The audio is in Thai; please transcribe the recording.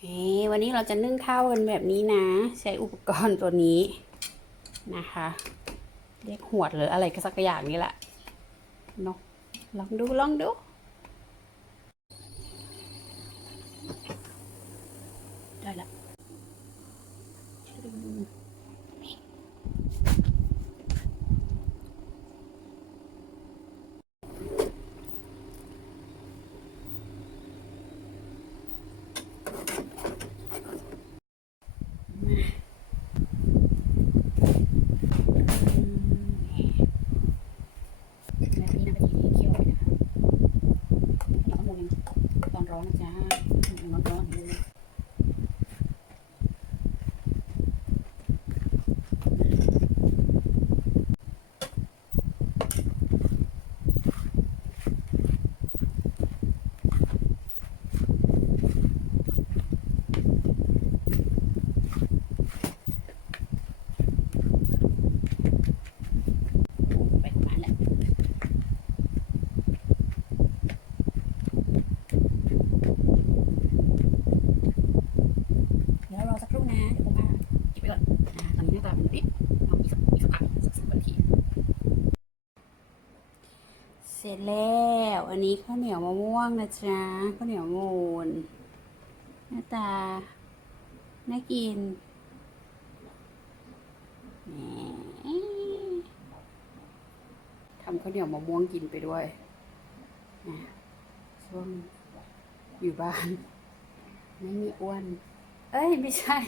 วันนี้เราจะนึ่งข้าวกันแบบนี้นะ ใช้อุปกรณ์ตัวนี้นะคะ เรียกหวดหรืออะไรก็สักอย่างนี่แหละเนาะลองดูลองดูละแล้วนี่นะกะทิที่เคี่ยวไปนะคะเดี๋ยวข้อมูลยังตอนร้อนนะจ๊ะยังร้อนๆอยู่เลย ไปประมาณแหละเดี๋ยวรอสักครู่นะเดี๋ยวผมมาเก็บไปก่อนอ่าตอนนี้หน้าตาเป็นแบบนี้เอาอีกสักอีกสักพักสักสิบนาที เสร็จแล้ว อันนี้ข้าวเหนียวมะม่วงนะจ๊ะข้าวเหนียวมูนหน้าตา น่ากินทำข้าวเหนียวมะม่วงกินไปด้วยนะช่วงอยู่บ้าน ไม่มีอ้วน เอ้ย ไม่ใช่